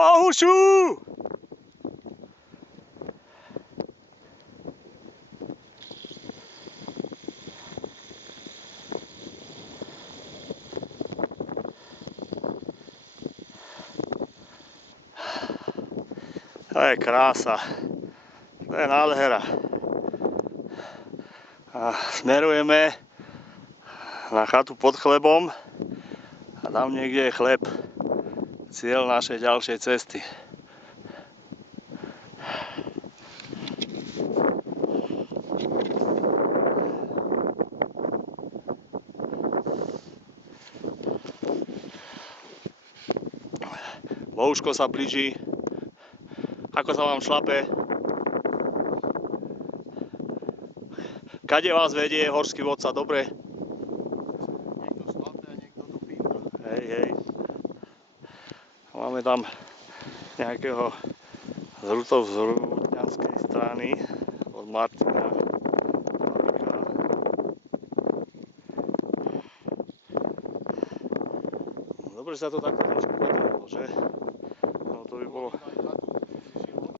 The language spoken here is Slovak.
Bohušu! To je krása. To je nádhera. A smerujeme na chatu pod chlebom a tam niekde je chleb. Cieľ našej ďalšej cesty. Bohuško sa blíži. Ako sa vám šlape? Kade vás vedie horský vodca? Dobre? Niekto šlape a niekto dopína. Hej, hej. Máme tam nejakého z Rutňanskej strany od Martina. Dobre sa to takto trošku podarilo, že? No to by bolo...